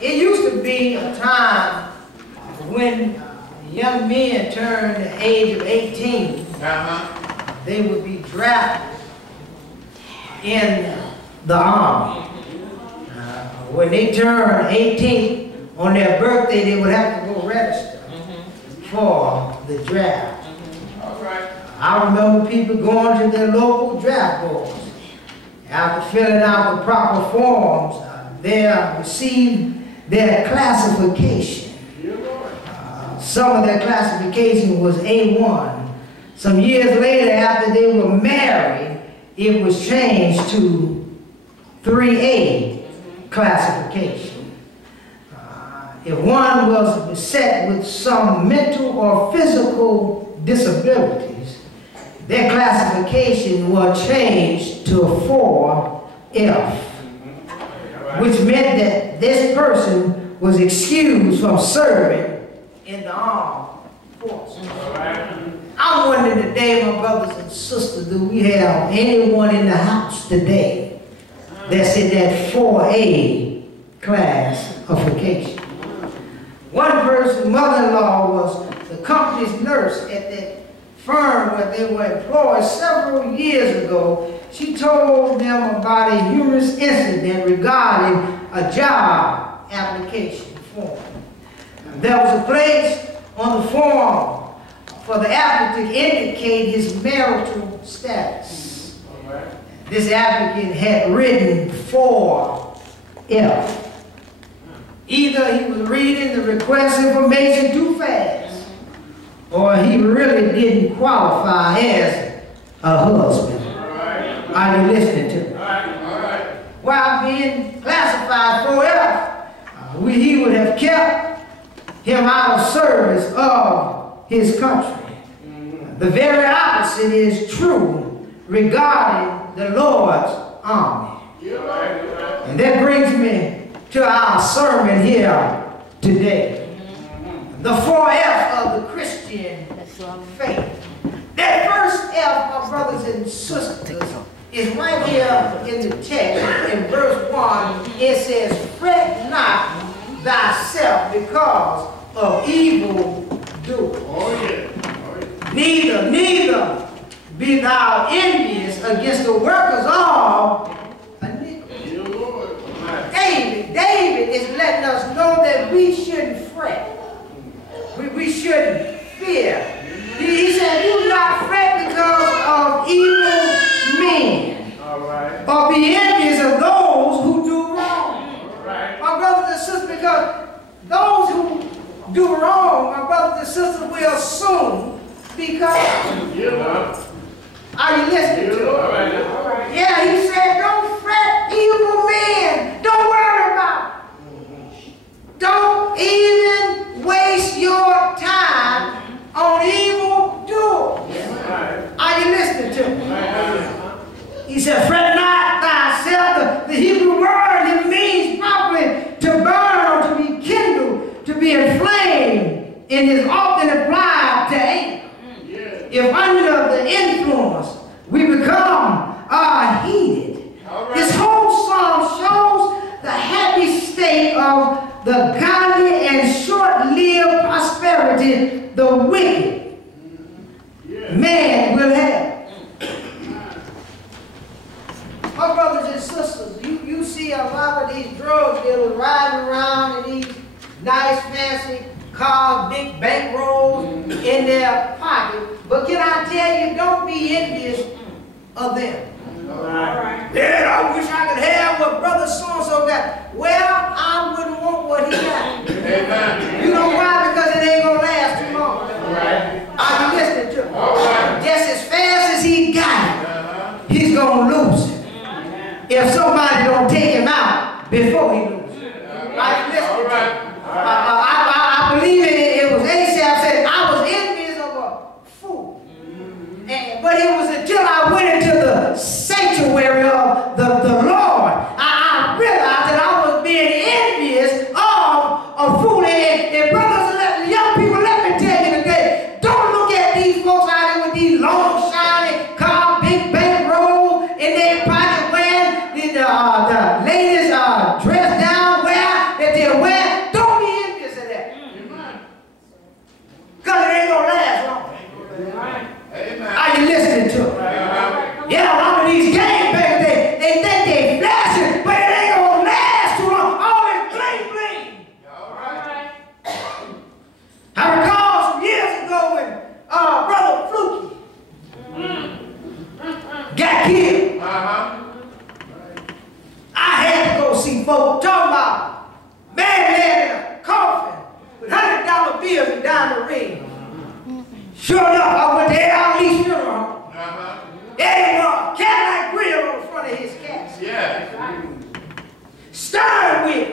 it used to be a time when young men turned the age of 18, they would be drafted in the army. When they turned 18 on their birthday, they would have to go register for the draft. I remember people going to their local draft boards. After filling out the proper forms, they received their classification. Some of their classification was A1. Some years later, after they were married, it was changed to 3A classification. If one was beset with some mental or physical disabilities, their classification was changed to 4F, which meant that this person was excused from serving in the armed forces. I'm wondering today, my brothers and sisters, do we have anyone in the house today that's in that 4A classification? One person's mother-in-law was the company's nurse at that firm where they were employed several years ago. She told them about a humorous incident regarding a job application form. There was a place on the form for the applicant to indicate his marital status. This applicant had written 4F. Either he was reading the request information too fast, or he really didn't qualify as a husband. Are you listening to me? While being classified 4F, he would have kept him out of service of his country. The very opposite is true regarding the Lord's army. And that brings me to our sermon here today. The 4F of the Christian faith. That first F, my brothers and sisters, is right here in the text. In verse 1, it says, "Fret not thyself because of evil doers. Neither be thou envious against the workers of iniquity." David is letting us know that we shouldn't fret. We shouldn't fear. He said, "Do not fret because of evil men, or be envious of those who do wrong." My brothers and sisters, because those who do wrong, my brothers and sisters, will soon become. Are you listening to me? Yeah, he said, don't fret evil men. Don't worry about it. Don't even waste your time on evil doers. Are you listening to me? He said, "Fret not thyself." The Hebrew word, it means probably to burn or to be kindled, to be inflamed, and is often applied to anger. If under the influence we become heated. This whole psalm shows the happy state of the godly and short-lived prosperity the wicked man will have. My brothers and sisters, you see a lot of these drug dealers riding around in these nice fancy cars, big bankrolls in their pocket. But can I tell you, don't be envious of them. Yeah, I wish I could have what brother so-and-so got. Well, I wouldn't want what he got. You know why? Because it ain't going to last too long. Are you listening to me? Just as fast as he got it, he's going to lose it. If somebody don't take him out before he loses it. Are you listening to me? I believe it was Asaph said, I was envious of a fool. But it was until I went into the sanctuary of the Lord, I realized that I was being envious of a fool. And brothers and young people, let me tell you today, don't look at these folks out there with these long, shiny cars, big bankroll in their pocket, wearing the latest dress down, that they're wearing. folk talking about man laying in a coffin with $100 bills and diamond rings. Sure enough, I went to Ali's funeral home. There was a Cadillac grill on the front of his casket. Yeah. Stern with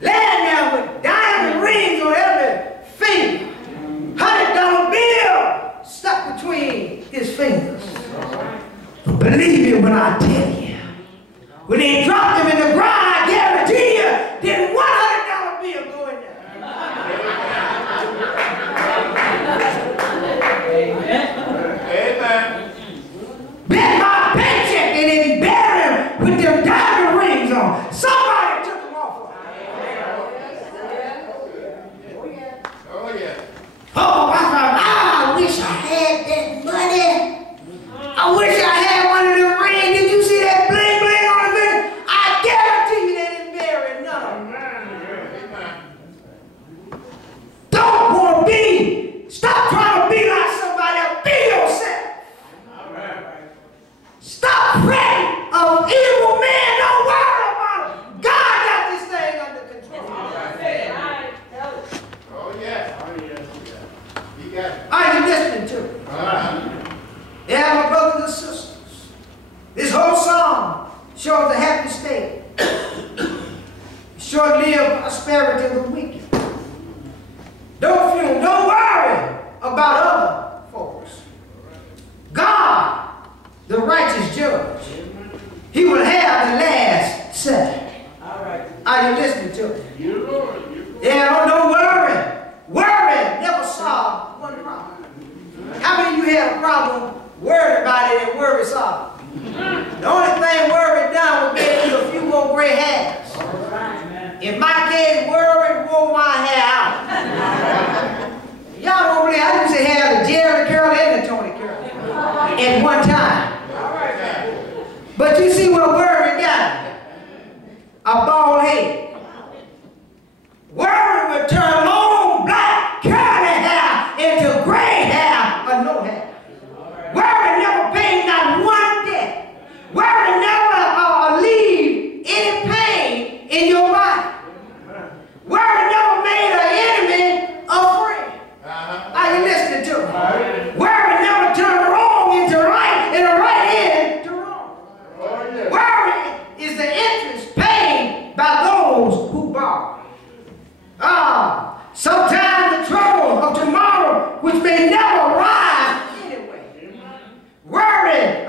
laying there with diamond rings on every finger. $100 bill stuck between his fingers. But believe me when I tell you, when they dropped him in the ground, I guarantee you, didn't $100 bill go in there. Amen. Bet my paycheck and then bury him with them diamond rings on. Somebody took them off of him. Oh, yeah. Oh, I wish I had that money. I wish I had one of them rings. Did you see that bling bling on the thing? I guarantee you they didn't bury none of them. Don't want to be. Stop trying to be like somebody else. Be yourself. Stop praying of evil men. Don't worry about it. God got this thing under control. Oh, yeah. You got it. Are you listening to me? Yeah, my brothers and sisters. This whole psalm shows a happy state. Short-lived prosperity of the wicked. Don't worry about other folks. God, the righteous judge, he will have the last say. Are you listening to me? Yeah, don't worry. Worry never solves one problem. How many of you have a problem worried about it and worry solved? The only thing worry done will get you a few more gray hairs. In my case, worry wore my hair out. Y'all don't believe I used to have the Jerry curl and the Tony curl at one time. But you see what worry got? A bald head. Worry would turn long, black, curly hair into gray hair or no hair. Worry never paid not one debt. Worry never leave any pain in your body. Worry never made an enemy a friend. Are you listening to me? Worry never turned wrong into right and the right end to wrong. Worry is the interest paid by those who borrow. Sometimes the trouble of tomorrow, which may never rise anyway. Worry, a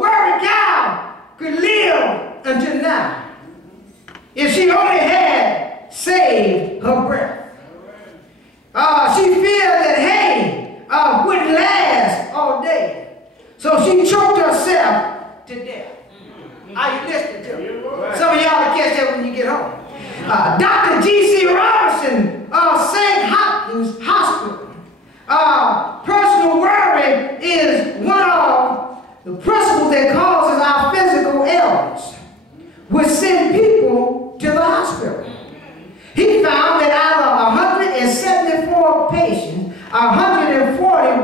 worried cow could live until now if she only had saved her breath. She feared that hay wouldn't last all day, so she choked herself to death. Are you listening to me? Some of y'all will catch that when you get home. Dr. G.C. Robinson, St. Hopkins Hospital. Personal worry is one of the principles that causes our physical ailments, which send people to the hospital. He found that out of 174 patients, 140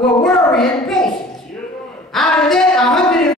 were worrying patients. Out of that,